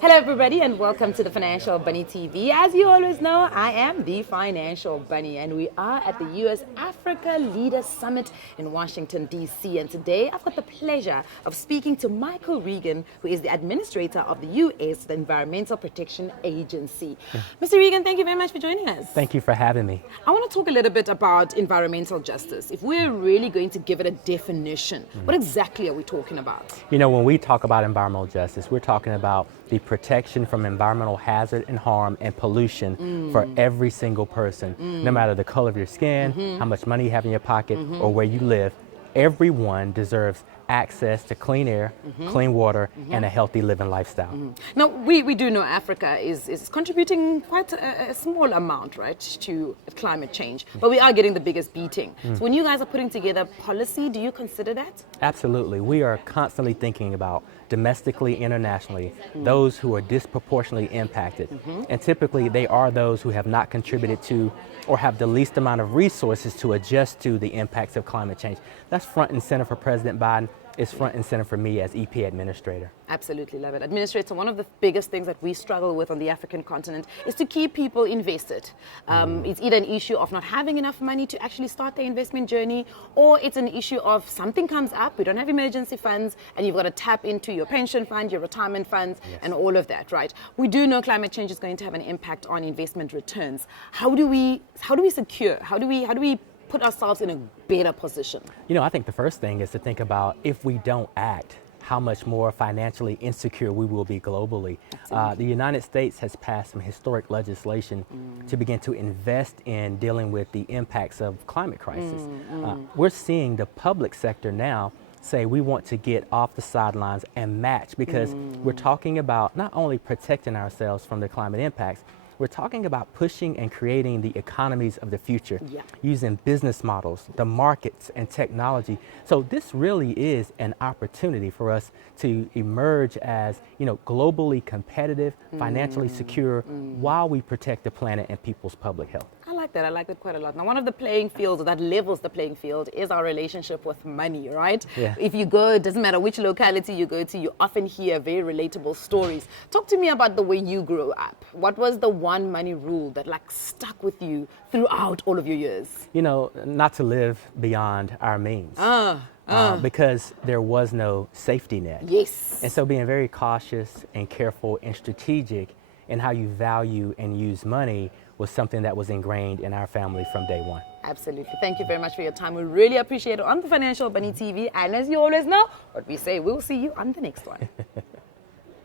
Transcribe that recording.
Hello everybody and welcome to the Financial Bunny TV. As you always know, I am the Financial Bunny and we are at the US Africa Leaders Summit in Washington DC, and today I've got the pleasure of speaking to Michael Regan, who is the Administrator of the US the Environmental Protection Agency. Mr. Regan, thank you very much for joining us. Thank you for having me. I want to talk a little bit about environmental justice. If we're really going to give it a definition, what exactly are we talking about? You know, when we talk about environmental justice, we're talking about the protection from environmental hazard and harm and pollution for every single person, no matter the color of your skin, how much money you have in your pocket, or where you live. Everyone deserves access to clean air, clean water, and a healthy living lifestyle. Now, we do know Africa is contributing quite a small amount, right, to climate change, but we are getting the biggest beating. So when you guys are putting together policy, do you consider that? Absolutely. We are constantly thinking about domestically, internationally, those who are disproportionately impacted. And typically, they are those who have not contributed to or have the least amount of resources to adjust to the impacts of climate change. That's front and center for President Biden. It's front and center for me as EP Administrator. Absolutely love it. Administrator, one of the biggest things that we struggle with on the African continent is to keep people invested. It's either an issue of not having enough money to actually start their investment journey, or it's an issue of something comes up, we don't have emergency funds, and you've got to tap into your pension fund, your retirement funds, and all of that, right? We do know climate change is going to have an impact on investment returns. How do we secure, how do we put ourselves in a better position? You know, I think the first thing is to think about, if we don't act, how much more financially insecure we will be globally. The United States has passed some historic legislation to begin to invest in dealing with the impacts of climate crisis. We're seeing the public sector now say we want to get off the sidelines and match, because we're talking about not only protecting ourselves from the climate impacts, we're talking about pushing and creating the economies of the future, using business models, the markets, and technology. So this really is an opportunity for us to emerge as, globally competitive, financially secure, while we protect the planet and people's public health. I like that. I like that quite a lot. Now, one of the playing fields that levels the playing field is our relationship with money, right? Yeah. If you go, it doesn't matter which locality you go to, you often hear very relatable stories. Talk to me about the way you grew up. What was the one money rule that stuck with you throughout all of your years? Not to live beyond our means. Because there was no safety net. Yes. And so being very cautious and careful and strategic in how you value and use money was something that was ingrained in our family from day one. Absolutely. Thank you very much for your time. We really appreciate it on the Financial Bunny TV. And as you always know, what we say, we'll see you on the next one.